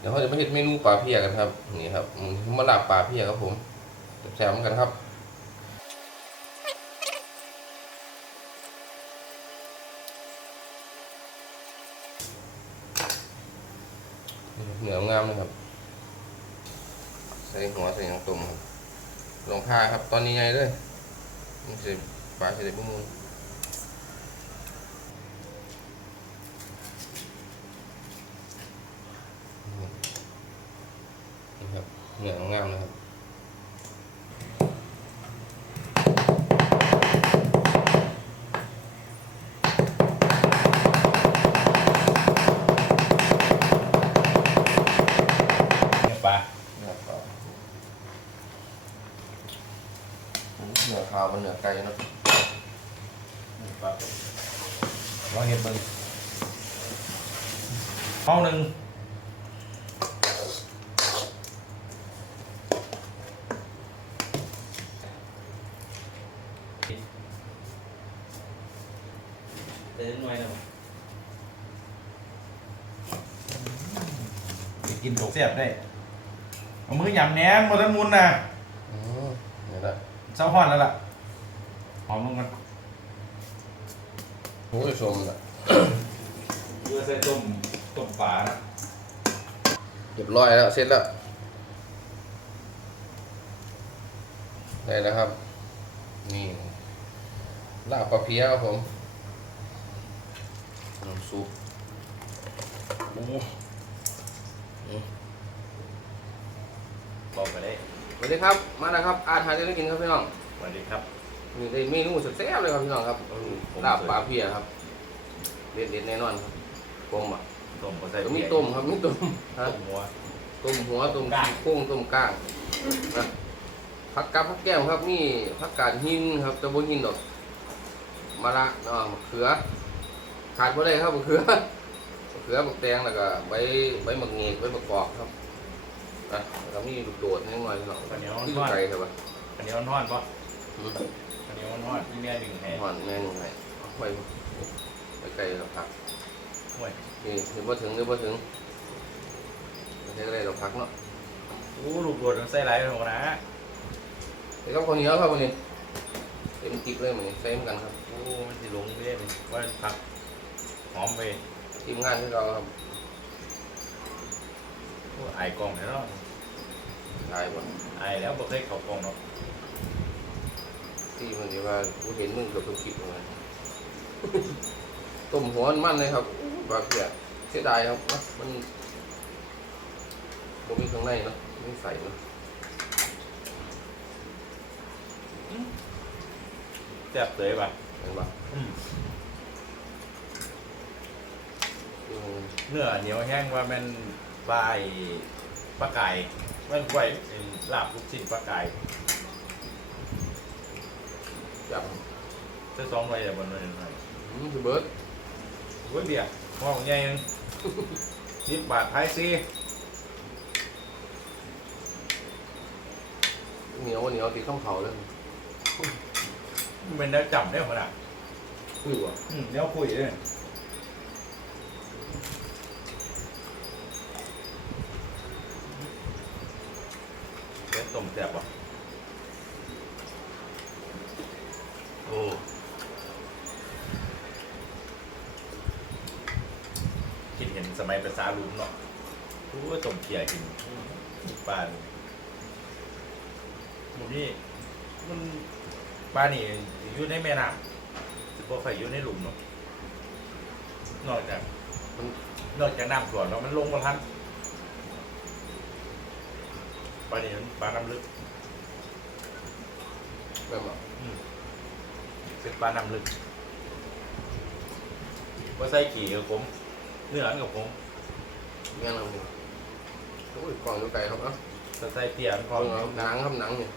เดี๋ยวเขาจะมาเฮ็ดเมนูปลาเพียกันครับ นี่ครับมมาลาบปลาเพียครับผมแซ่บๆเหมือนกันครับเหนืองามเลยครับ ใส่หัวใส่หยังตุ่มครับลงผ้าครับ ตอนนี้ไงเลยมันจะปลาจะได้ประมูล นี่ครับเหนืองามเลยครับเนี่ยปลาเหนือขาวเหนือขาวมันเหนือไก่เนาะ เนี่ยปลาลองเห็ดเบิ่งห้องหนึ่ง เต้นหน่อยนะไปกินถกเสียบได้เอามือหยำแหนมบนต้นมุนนะอืมนี่ละเศร้าห้อนแล้วล่ะหอมลงกันโอ้ยชมละเพื่อใส่ต้มต้มปลานะเรียบร้อยแล้วเสร็จแล้วได้แล้วครับ นี่ลาบปลาเพียครับผม น้ำซุปโอ้บอกไปได้สวัสดีครับ มาแล้วครับ อาทานได้กินครับพี่น้องสวัสดีครับนี่ได้เมนูสุดแซ่บเลยครับพี่น้องครับลาบปลาเพียครับ เด็ดเด็ดๆแน่นอนครับผมอะต้มก็ใส่ก็มีต้มครับมีต้มฮะต้มหัวต้มหัวต้มก้างโค้งต้มก้างนะผักกาดผักแก้มครับนี่ผักกาดหินครับจะบ่หินดอกมะระเนาะมะเขือ ขาดบ่ได้ครับมะเขือมะเขือบักแตงแล้วก็ใบใบมะเงกใบมะกอกครับนะแล้วก็มีลูกโดดนิดหน่อยเนาะข้าวเหนียวที่ทอด ไก่ครับว่าข้าวเหนียวทอดปะข้าวเหนียวทอดที่แม่ดึงแห่หอนแม่งไงไว้ไว้ไก่เราพักห่วยนี่นึกว่าถึงนึกว่าถึงไม่ใช่อะไรเราพักเนาะโอ้ลูกโดดใส่หลายไปหมดนะเดี๋ยวก็คนเหนียวครับวันนี้เต็มติ๊กเลยเหมือนกันใส่เหมือนกันครับ โอ้มันจะลงไปได้เลยว่าผัก หอมไปทีมงานที่เราครับโอ้ไอายกล่องแล้วเนาะตายหมดไอายแล้วบ่เคยเข้ากล่องเนาะที่มันเดี๋ยวว่ากูเห็นมึงเกับทุกคลิปเลยต้มหัวมันมันเลยครับปลาเพียเสียดายครับนะมันผมมีข้างในเนาะไม่ใส่เนาะแซ่บเลยปะเห็นปะ อืม อืม เนื้อเหนียวแห้งว่ามันปลายปลาไก่มันไหวเป็นลาบลูกชิ้นปลาไก่จับเส้นสองไว้แต่บนนั้นหน่อยอืมคือเบิร์ดเว้ยเดียวมองใหญ่ยังสิบบาทไทยซีเหนียวเหนียวติดข้างเขาเลยมันเป็นแล้วจับได้ขนาดคือว่ะอืมเดี๋ยวคุยเลยเป็นต้มแซ่บป่ะโอ้คิดเห็น สมัยภาษาลุงเนาะรู้ว่าต้มเกี๊ยกินปลาหมูนี่มันปลานี่อยู่ในแม่น้ำสิบ่ค่อยอยู่ในหลุมเนาะนอกจากมันนอกจากน้ำส่วนแล้วมันลงมาทันปลานี่มันปลาน้ำลึกแบบว่าเป็นปลาน้ำลึกว่าใส่ขี่กับผม เนื้อกับผมเงี้ยเราเนี่ยโอ้ยกล่องอยู่ไกลครับเอะถ้าใส่เตี้ยมันพอเอาหนังครับหนังเนี่ย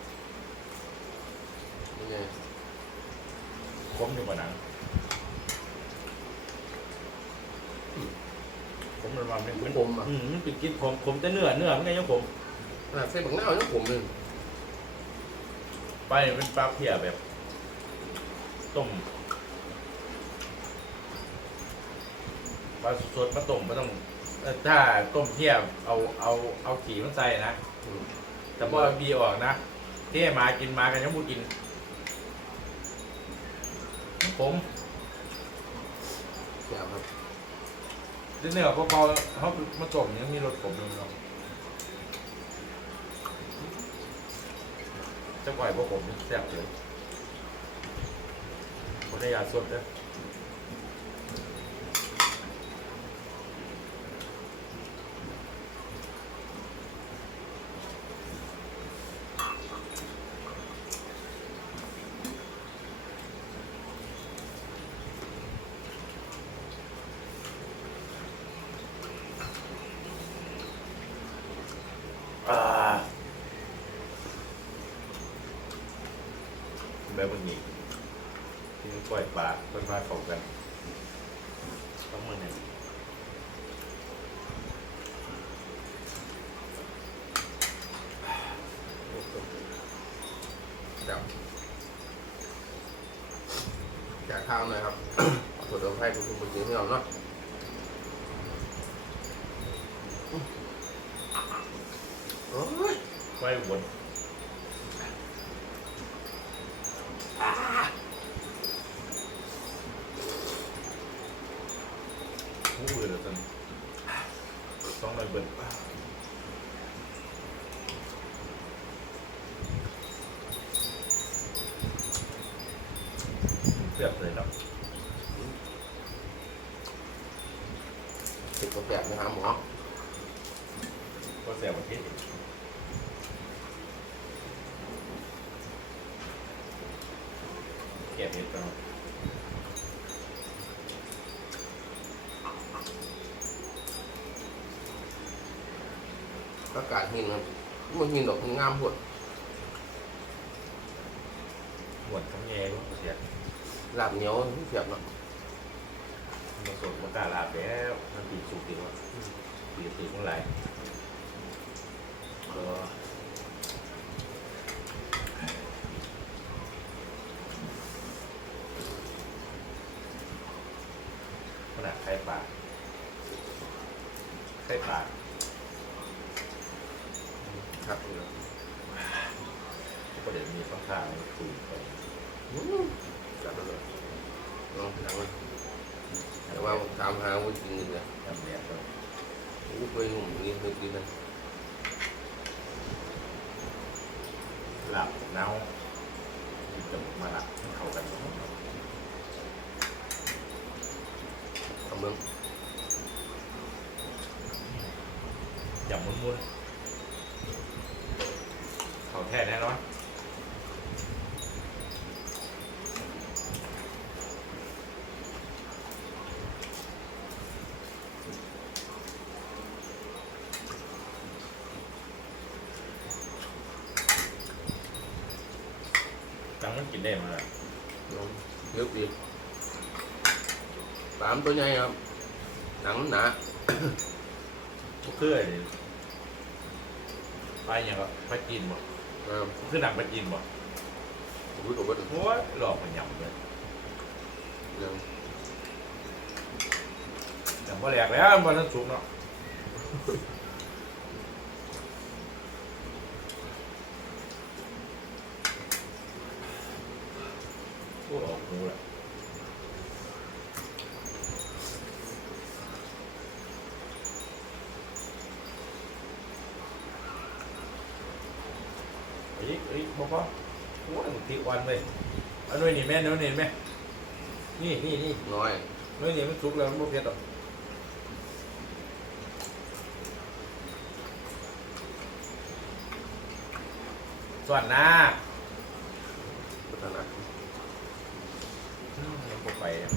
นี่ไงผมอยู่กับหนังผมมันมันเป็นมันนผมอะอืมมันเป็นกินผมผมแต่เนื้อเนื้อมันไงยังผมขนาดใส่บักหน้าวยังผมเลยไปเนี่ยเป็นปลาเพียแบบต้ม ปลาสดๆมาต้มไม่ต้องเอ่อถ้าต้มเทียบเอาเอาเอาขี่มันใส่นะอืมแต่พอบีออกนะเที่หมากินหมากันยังบูกิน ผมแซ่บครับเนื้อเบาๆเขามาต้มยังมีรสผมอยู่เนาะจะปล่อยพวกผมแซ่บเลยคนได้ยาสดนะ แบบบางอย่างที่ปล่อยปลาต้นไม้เข้ากันต้องมือหนึ่งแซ่บจากข้าวหน่อยครับ ขอโทษเดี๋ยวให้ทุกคนกินที่เราเนาะโอ้ยไว้บนหูเลยเหรอท่านต้องเลยเบิ่นเสียบเลยเนาะ ติดกาแฟไปหาหมอก็เสียบประเทศเก็บเห็ดกันอากาศหินครับมันหินดอกงามหมดหมวดทั้งแย่ก็เสียลาบเหนียวเสียบเนาะ มาสดมากล้าลาบแล้วมันปีสุกดีวะปีสุกเมื่อไหร่ก็ขนาดไข่ปลาไข่ปลา ครับ ก็เดี๋ยวมีข้างข้างคุยไป อืมจับเลยลองหลังมันแต่ว่าตามหาว่าจริงเลย ทำเนี่ยก็ โอ้เคยหนุ่มนี่เคยกินนะ หลับเน่าจะมาละให้เข้ากันเอาเมืองอย่ามุนมุนๆเขาแท้แน่นอนจังมันกินได้มาแล้ว ลอง เยอะดีสามตัวใหญ่ครับ หนังมันหนาเพื่อนี่ไปอย่างก็ไปกินหมดเออคือหนังไปกินหมดผมรู้ตัวว่าโอ้ยหลอกมันยำเลยเรื่องยำบ่แหลกแล้วมันทั้งสุกเนาะโอ้ออกหูละเอ้ยเอ้ยพ่อพ่อโอ้ยมันติดวันเลยเอาหน่วยนี่แม่หน่วยนี่แม่นี่นี่นี่น้อยหน่วยนี่มันสุกแล้วมันบ่เผ็ดหรอกส่วนหน้าพัฒนาอืมยังบ่ไปอะ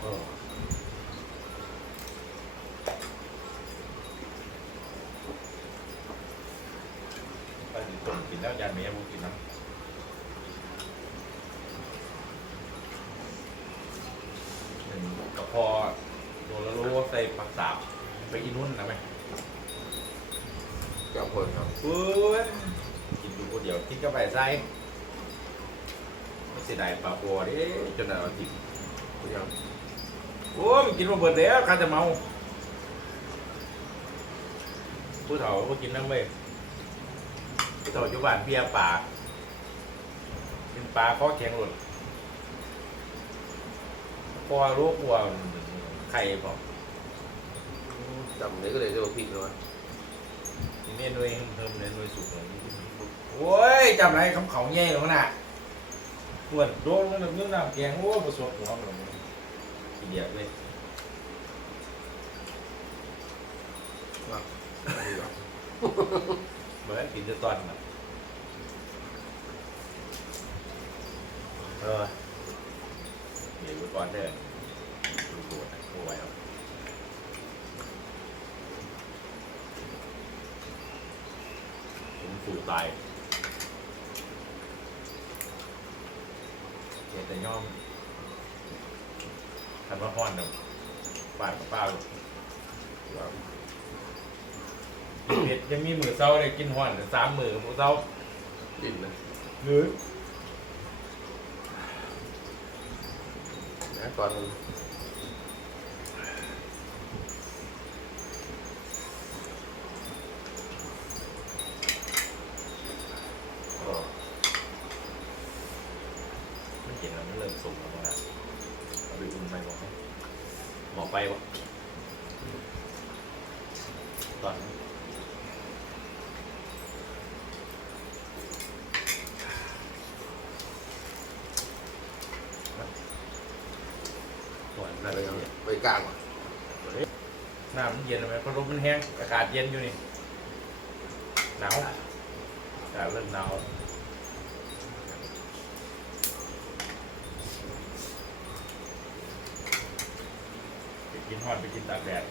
เออ ไปถึงต้มกินแล้วยานเมียบ่กินน้ำหนึ่งกระเพาะโดนละโลใส่ปักสาบไปกินนุ่นนะไหม แก้วคนครับ เฮ้ยกินดูคนเดียวกินกาแฟ ใส่อเสียดายปลาปัวเด้จนเอาจิบยังโอ้ยมันกินมาเบิดแล้วข้าจะเมาผู้เฒ่าก็กินน้ำเว้ยผู้เฒ่าอยู่บ้านเบียร์ปลากินปลาข้อแข็งหลุดพอรู้กลัวไข่บอกจำเลยก็เลยเรียกว่าพริกเลยวะเมนูเองเพิ่มเลยหน่วยสุกเลย โอ้ยจำไรคำเขาแย่หรอกนะปวดโดนมันเรื่อน้ำแกงโอ้ยประสบหัวหมันทีเดียวเลยเหมือนกินจะตอนแบบเออเดี๋ยวไปก่อนเด้อดูตัวนะโอ้ยเอาผมสู่ตายเดี๋ยว แต่ย่อมทำมาห้อนเนาะปาดกับป้าลูกกินเผ็ดยังมีมือเศร้าเลยกินห้อนสามมือมือเศร้าดิ้นนะหรือนะก่อนมัน มันเห็นแล้วมันเริ่มสุกแล้วนะเอาไปอุ่นไปบอกให้ หมอกไปวะตอนนั้นหวานไปอะไรยังเนี่ยไปกลางว่ะน้ำมันเย็นไหมพัดลมมันแห้ง อากาศเย็นอยู่นี่ หนาวอากาศเริ่มหนาว กินฮอดไปกินตากแดด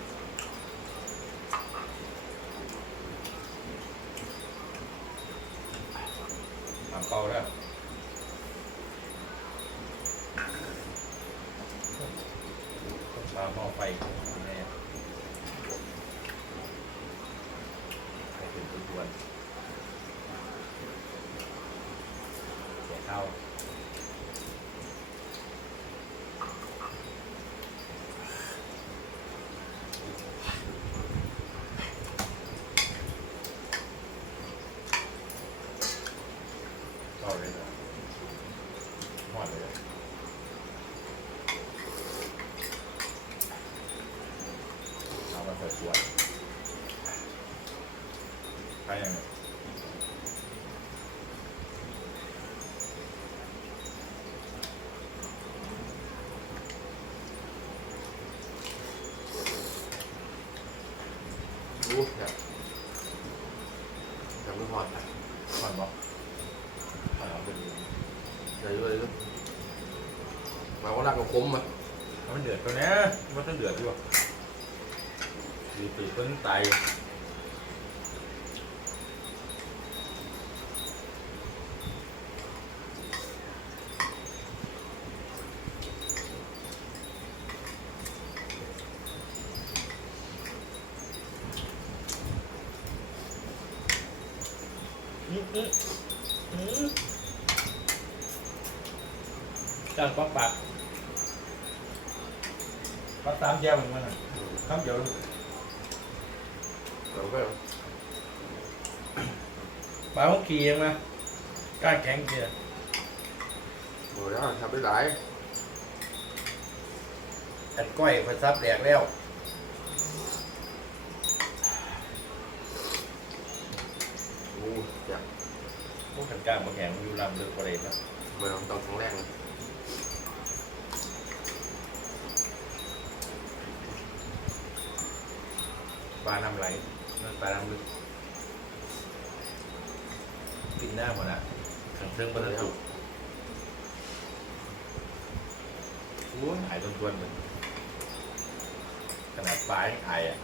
ทำเป้าแล้วมาหม้อไฟแน่ให้เป็นตัวๆแกะข้าวเข้าเลยนะหอดเลย เอามาใส่ส่วนใครยังไงรู้เนี่ยยังไม่พอดนะหอดบอกหอดเอาไปดูใส่ด้วยเลยมาว่ารักกับคมอะเอามันเดือดตัวนี้มันต้องเดือดด้วย ดีตีเพิ่งตายอืมอืมอืมจานปักปากปักตามแก้วเหมือนกันนะคำเดียว เราก็ ปลาเขาขี่ยังไงก้านแข็งเกียร์โอ้ยทำได้หลายอันก้อยไฟซับแดกแล้วโอ้อยากพวกขันกลางบางแห่งมันอยู่ลำเลือกประเด็นนะเมื่อต้องครั้งแรกนะปลาน้ำไหลนั่นปลาน้ำลึก กินหน้าหมดละขังเทิงมันจะจุกโอ้ยหายทวนๆเลยขนาดปลายังหายอะ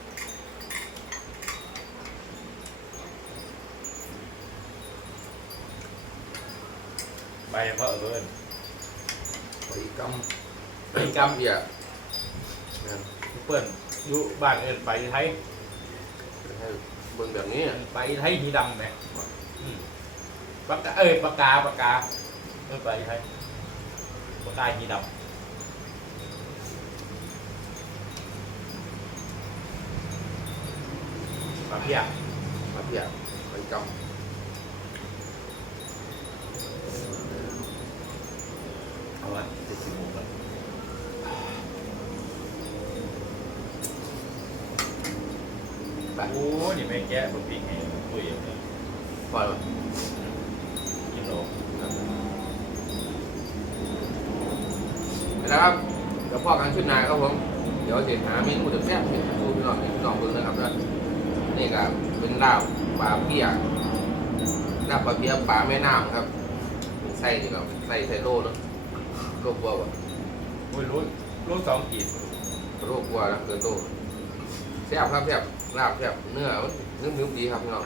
ใบเพราะเอิญไปกำไปกำเหี้ยนั่นเปิ้นอยู่บ้านเอิญไปไทยให้เบิ่งแบบนี้ ไปไทยหีดำเนี่ยอืม ปากกาเอ้ยปากกาปากกาเอิ้นไปไทยปากกาหีดำมาเพียมาเพียมันกเอาละเจ็ดสิบโมงแล้วโอ้นี่ไม่แกะบะปิงไงตัวเองเลยำพอแล้วกินโล นะ ครับเดี๋ยวพ่อกันขึ้นนายครับผมเดี๋ยวจะหาเมนูเด็ดแซ่บให้ดูพี่น้องพี่น้องเบิ่งนะครับนะนี่ก็เป็นลาบปลาเพียลาบปลาเพียปลาแม่น้ำครับใส่นี่ครับใส่ใส่โลเนาะโลกวัวบ่โอ้ยรู้รู้สองขีดโลกวัวนะเกินโตแซ่บครับแซ่บลาบแซ่บเนื้อมันเนื้อนิ้วดีครับพี่น้อง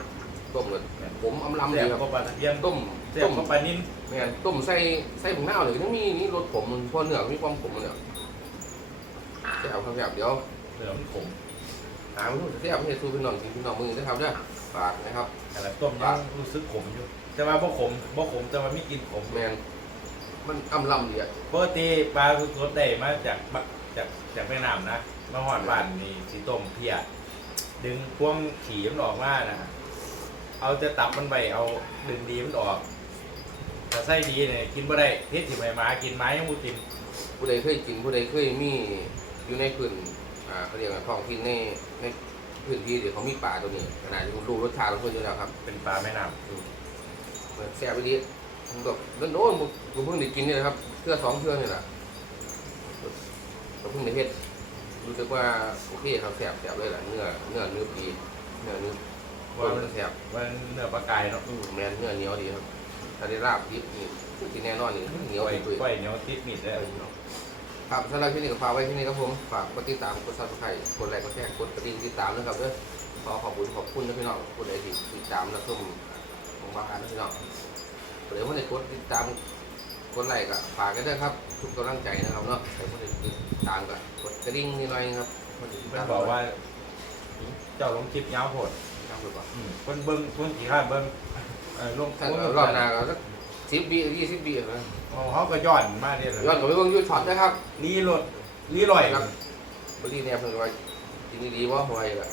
ต้มเลยผมอำลำเสีดียบครับเข้าปลาตะเพียนต้มเสียบต้มเข้าปลานิ่มแม่นต้มใส่ใส่ผงหน้าเลยทั้งมีนี่รสผมมันพอเนื้อมีความผมมันเนี่ยแซ่บครับแซ่บเดี๋ยวเหลือมันขมหาเมนูแซ่บให้สู้พี่น้องกินพี่น้องมือนะครับเด้อฝากนะครับแต่ต้มยังรู้สึกขมอยู่แต่ว่าบ่ขมบ่ขมแต่ว่าไม่กินขมแมนมันอำลำดีอะปกติปลาสดๆได้มาจากบะจากจากแม่น้ำนะมาหอดบ้านนี่สีต้มเพียดึงพวงขี่มันออกมานะเอาจะตับมันไปเอาดึงดีมันออก แต่ไส้ดีเนี่ยกินบ่ได้เพชรสิไม่มากินไม้ยังบ่กินผู้ใดเคยกินผู้ใดเคยมีอยู่ในพื้นอ่าเขาเรียกว่าท้องถิ่นในในพื้นที่ที่เขามีป่าตัวนี้ขนาดที่รู้รสชาติของคนอยู่แล้วครับเป็นปลาแม่น้มันแซ่บไปดีผมแบบโดนๆผมเพิ่งได้กินนี่แหละครับเทื่อสองเทื่อนี่แหละผมเพิ่งได้เฮ็ดรู้สึกว่าโอเคครับแซ่บแซ่บเลยล่ะเนื้อเนื้อเนื้อดีเนื้อเนื้อำว่าว่ามัมันนแซ่บว่าเนื้อปลากายเนาะอืมแมนเนื้อเหนียวดีครับ ถ้าได้ลาบดิบนี่กินแน่นอนนี่เหนียวก้อยไปเลยก้อยเหนียวติดมิดเลยครับสำหรับที่นี่ก็ฝากไว้ที่นี่ครับผม ฝากกดติดตาม กดซับสไครต์กดไลค์ กดแชร์ กดกระดิ่งติดตามนะครับเด้อขอขอบคุณขอบคุณนะพี่น้องผู้ใดที่ติดตามและชมของบางการนะพี่น้องเดี๋ยววันนี้กดติดตามกดไลค์ก็ฝากกันด้วยครับ ทุกกำลังใจนะครับเนาะใครผู้ใดติดตามก็กดกระดิ่งนิดหน่อยครับผู้ใดติดมันตามบอกว่า เจ้าลงคลิปยาวโพดตามไปก่อนอืมเพิ่นเบิ่งเพิ่นกี่ข้านเบิ่ง เออลงถ้าเพิ่นรอบหน้าก็สักสิบปียี่สิบปีนะของเขาก็ย้อนมาเนี่ยเลยย้อนกลับไปเบิ่งยูช็อตนะครับรีรถรีลอยครับบริเนี่ยเพิ่งว่ากินดีๆว่าหวยก็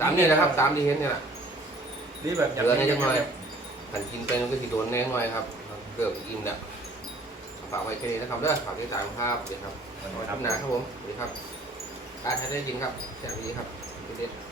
ตามนี่นะครับตามที่เห็นเนี่ยแหละรีแบบเหลือในจังหน่อยหันกินไปมันก็สิโดนแน่หน่อยครับเกือบอิ่มแล้วฝากไว้แค่นี้นะครับเด้อฝากติดตามครับเดี๋ยวครับมันขอบครัคุบณนะครับผมสวัสดีครับการใช้ได้จริงครับแซ่บดีครับเด็ดๆ